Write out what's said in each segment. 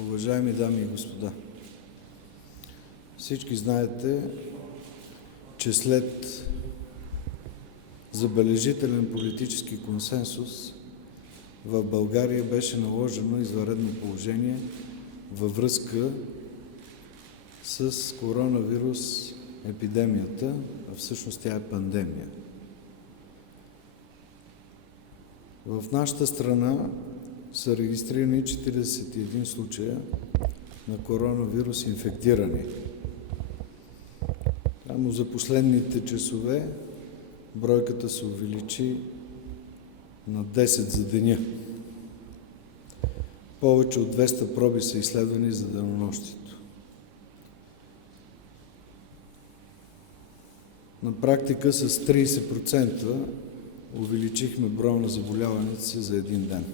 Уважаеми дами и господа, всички знаете, че след забележителен политически консенсус в България беше наложено извънредно положение във връзка с коронавирус епидемията, а всъщност тя е пандемия. В нашата страна са регистрирани 41 случая на коронавирус инфектирани. Само за последните часове бройката се увеличи на 10 за деня. Повече от 200 проби са изследвани за денонощието. На практика с 30% увеличихме броя на заболяваните си за един ден.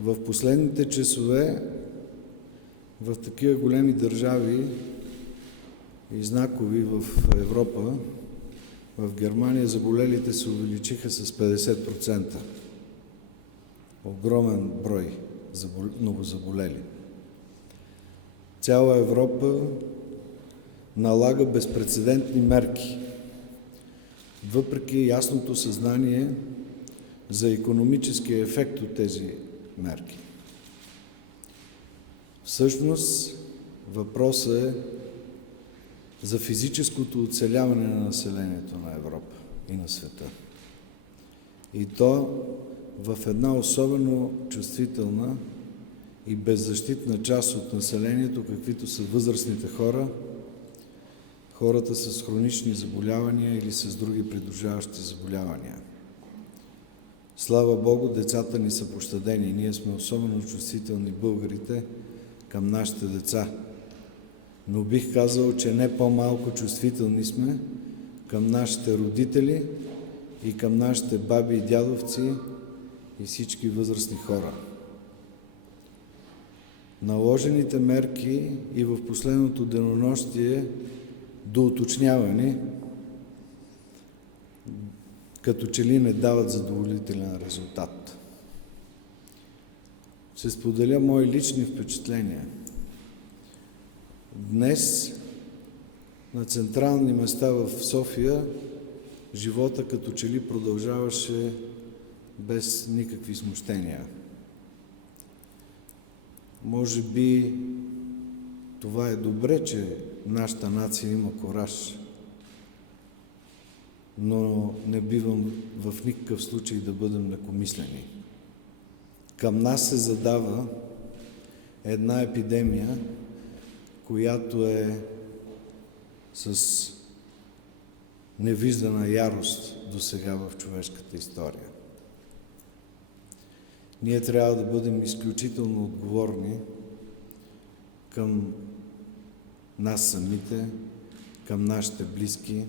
В последните часове в такива големи държави и знакови в Европа, в Германия заболелите се увеличиха с 50%. Огромен брой новозаболели. Цяла Европа налага безпрецедентни мерки, въпреки ясното съзнание за икономическия ефект от тези мерки. Всъщност въпросът е за физическото оцеляване на населението на Европа и на света. И то в една особено чувствителна и беззащитна част от населението, каквито са възрастните хора, хората с хронични заболявания или с други придружаващи заболявания. Слава Богу, децата ни са пощадени. Ние сме особено чувствителни, българите, към нашите деца. Но бих казал, че не по-малко чувствителни сме към нашите родители и към нашите баби и дядовци и всички възрастни хора. Наложените мерки и в последното денонощие доуточнявани, като че ли не дават задоволителен резултат. Ще споделя мои лични впечатления. Днес на централни места в София живота като че ли продължаваше без никакви смущения. Може би това е добре, че нашата нация има кураж, но не бивам в никакъв случай да бъдем лекомислени. Към нас се задава една епидемия, която е с невиждана ярост досега в човешката история. Ние трябва да бъдем изключително отговорни към нас самите, към нашите близки,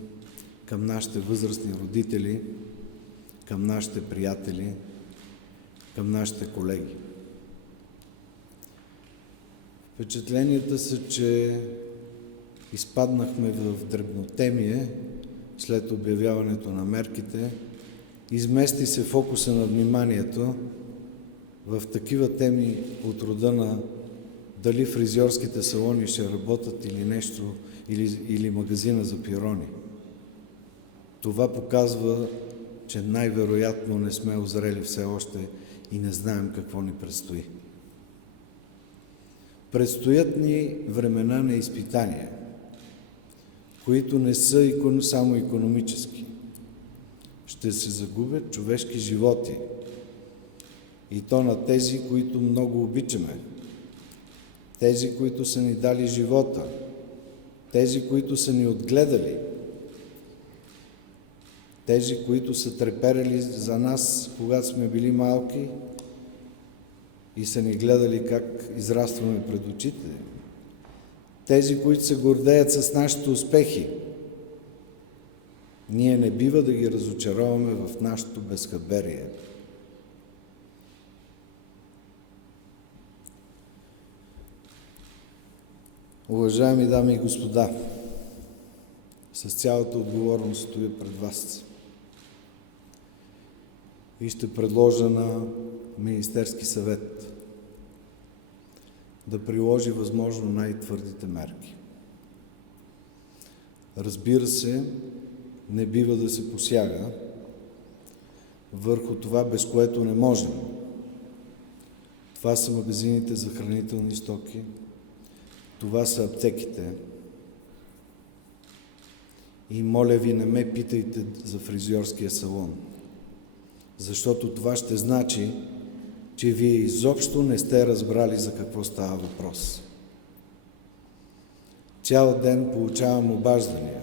към нашите възрастни родители, към нашите приятели, към нашите колеги. Впечатленията са, че изпаднахме в дребнотемие след обявяването на мерките, измести се фокуса на вниманието в такива теми от рода на дали фризьорските салони ще работят или нещо, или магазина за пирони. Това показва, че най-вероятно не сме озрели все още и не знаем какво ни предстои. Предстоят ни времена на изпитания, които не са само икономически. Ще се загубят човешки животи, и то на тези, които много обичаме, тези, които са ни дали живота, тези, които са ни отгледали, тези, които са треперели за нас, когато сме били малки и са ни гледали как израстваме пред очите, тези, които се гордеят с нашите успехи. Ние не бива да ги разочароваме в нашето безхаберие. Уважаеми дами и господа, с цялата отговорност стоя пред вас и ще предложа на Министерски съвет да приложи възможно най-твърдите мерки. Разбира се, не бива да се посяга върху това, без което не можем. Това са магазините за хранителни стоки, това са аптеките. И моля ви, не ме питайте за фризьорския салон, защото това ще значи, че вие изобщо не сте разбрали за какво става въпрос. Цял ден получавам обаждания.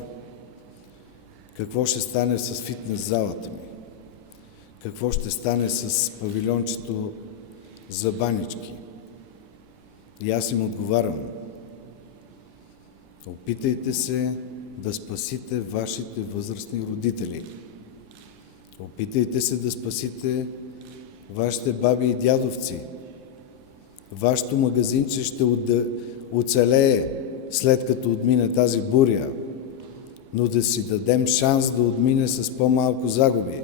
Какво ще стане с фитнес залата ми? Какво ще стане с павилиончето за банички? И аз им отговарям. Опитайте се да спасите вашите възрастни родители. Опитайте се да спасите вашите баби и дядовци. Вашето магазинче ще оцелее след като отмине тази буря, но да си дадем шанс да отмине с по-малко загуби.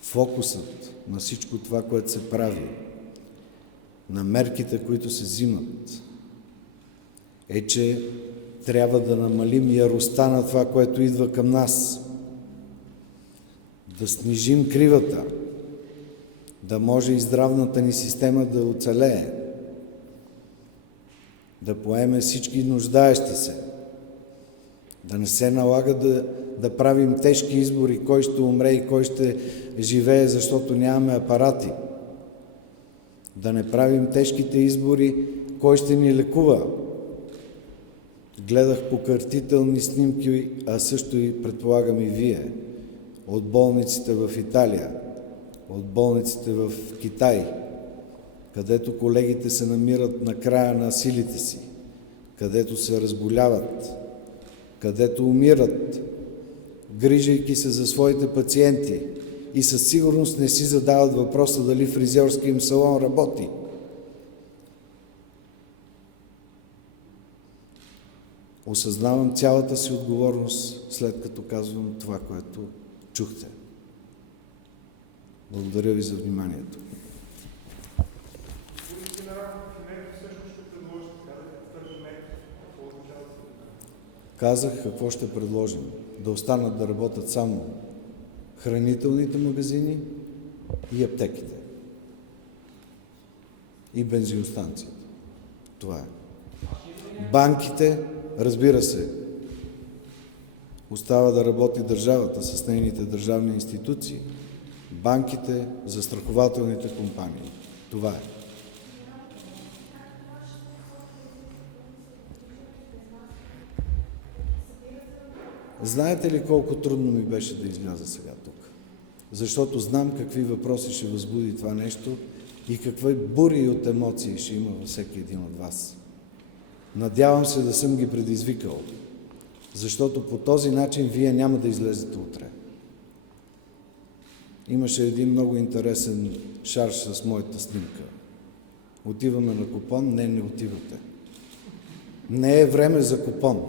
Фокусът на всичко това, което се прави, на мерките, които се взимат, е, че трябва да намалим яростта на това, което идва към нас, да снижим кривата, да може и здравната ни система да оцелее, да поеме всички нуждаещи се, да не се налага да правим тежки избори, кой ще умре и кой ще живее, защото нямаме апарати, да не правим тежките избори, кой ще ни лекува. Гледах покъртителни снимки, а също и предполагам и вие, от болниците в Италия, от болниците в Китай, където колегите се намират на края на силите си, където се разболяват, където умират, грижайки се за своите пациенти и със сигурност не си задават въпроса дали фризьорски им салон работи. Осъзнавам цялата си отговорност, след като казвам това, което чухте. Благодаря ви за вниманието. Казах какво ще предложим. Да останат да работят само хранителните магазини и аптеките. И бензиностанциите. Това е. Банките, разбира се, остава да работи държавата с нейните държавни институции. Банките, застрахователните компании. Това е. Знаете ли колко трудно ми беше да изляза сега тук? Защото знам какви въпроси ще възбуди това нещо и какви бури от емоции ще има във всеки един от вас. Надявам се да съм ги предизвикал, защото по този начин вие няма да излезете утре. Имаше един много интересен шарж с моята снимка. Отиваме на купон? Не отивате. Не е време за купон.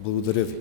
Благодаря ви.